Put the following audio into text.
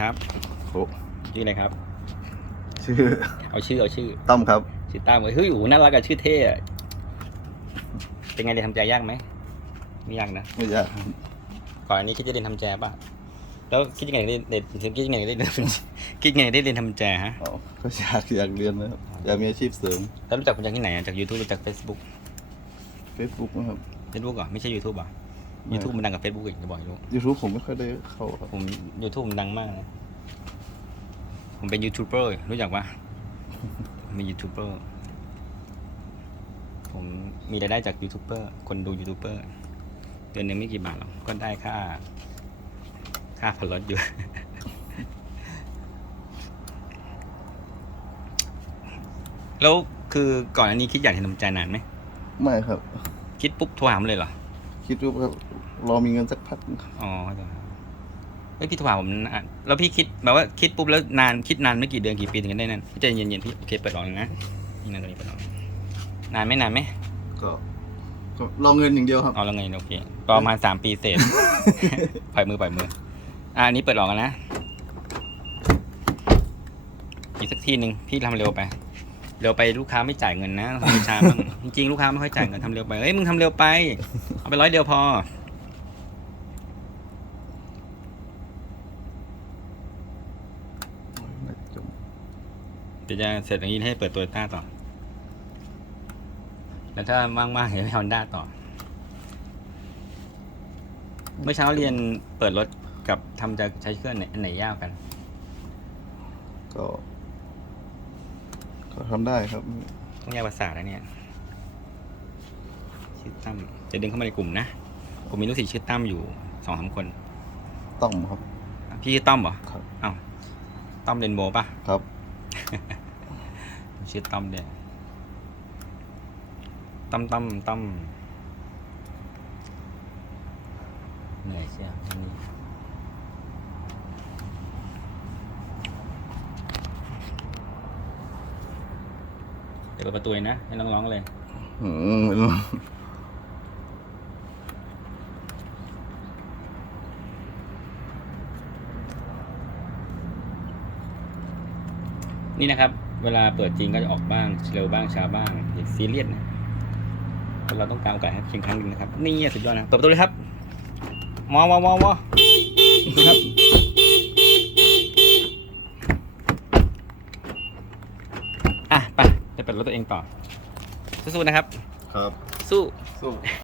ครับโอ้ชื่ออะไรครับ ชื่อเอาชื่อเอาชื่อต้อมครับ ชื่อตั้มเฮ้ยโอ้โหน่ารักกับชื่อเท่อะเป็นไงเรียนทำแจยากไหมไม่ยากนะไม่ยากครับก่อนอันนี้คิดจะเรียนทำแจป่ะแล้วคิดยังไงได้เรียนคิดยังไงได้เรียนคิดยังไงได้เรียนทำแจฮะอ๋อก็อยากอยากเรียนนะครับอยากมีอาชีพเสริมแล้วรู้จักผมจากที่ไหนอะจาก YouTube หรือจาก Facebook Facebook นะครับ Facebook เหรอไม่ใช่ YouTube เหรอ ไม่ YouTube มันดังกับ Facebook อีกจะบอกให้รู้ YouTube ผมไม่ค่อยได้เข้าครับผม YouTube มันดังมากนะ ผมเป็นยูทูบเบอร์รู้จักปะ ผมเป็นยูทูบเบอร์ผมมีรายได้จากยูทูบเบอร์คนดูยูทูบเบอร์เดือนหนึงไม่กี่บาทหรอกก็ได้ค่า ค่าผ่อนรถอยู่ แล้วคือก่อนอันนี้คิดอยากเห็นทำใจนานไหม ไม่ครับ คิดปุ๊บโทรหามนเลยเหรอ คิดว่าเรามีเงินสักพักอ๋อเดี๋ยวเฮ้ยพี่โทรหาผมนะแล้วพี่คิดแบบว่าคิดปุ๊บแล้วนานคิดนานไม่กี่เดือนกี่ปีถึงจะได้นั่นพี่ใจเย็นๆพี่โอเคเปิดลองเลยนะนี่นะตรงนี้เปิดลองนานไหม่นานไหมก็ก็รอเงินอย่างเดียวครับเอาแล้วไงโอเคประมาณสามปีเศษปล่อยมือปล่อยมือ อ่าอันนี้เปิดลองกันนะ อีกสักทีหนึ่งพี่ทำเร็วไป เร็วไปลูกค้าไม่จ่ายเงินนะทำช้าบ้างจริงๆลูกค้าไม่ค่อยจ่ายเงินทำเร็วไป เฮ้ยมึงทำเร็วไป เอาไปร้อยเดียวพอ เดี๋ยวจะเสร็จอย่างนี้ให้เปิดโตโยต้าต่อ แล้วถ้าว่างๆเห็นไปฮอนด้าต่อ เมื่อเช้าเรียนเปิดรถกับทำจะใช้เครื่องไหนอันไหนยากกัน ก็ ก็ทำได้ครับ ต้องแยกภาษาแล้วเนี่ย ชื่อตั้มจะดึงเข้ามาในกลุ่มนะ ผมมีลูกศิษย์ชื่อตั้มอยู่สองสามคน ต้อมครับ พี่ชื่อต้อมเหรอครับ เอ้าต้อมเรนโบว์ปะครับ ชื่อต้อมเดียต้อมต้อมต้อมเหนื่อยเชียววันนี้เดี๋ยวเปิดประตูเลยนะให้น้องร้องเลย อืมไม่รู้ นี่นะครับ เวลาเปิดจริงก็จะออกบ้างเร็วบ้างช้าบ้างอย่าซีเรียสนะเพราะเราต้องการโอกาสให้เพียงครั้งหนึ่งนะครับ นี่สุดยอดนะเปิดประตูเลยครับวอวอวอวอดูครับ อะ ไปไปเปิดรถตัวเองต่อ สู้ๆนะครับ ครับ สู้ สู้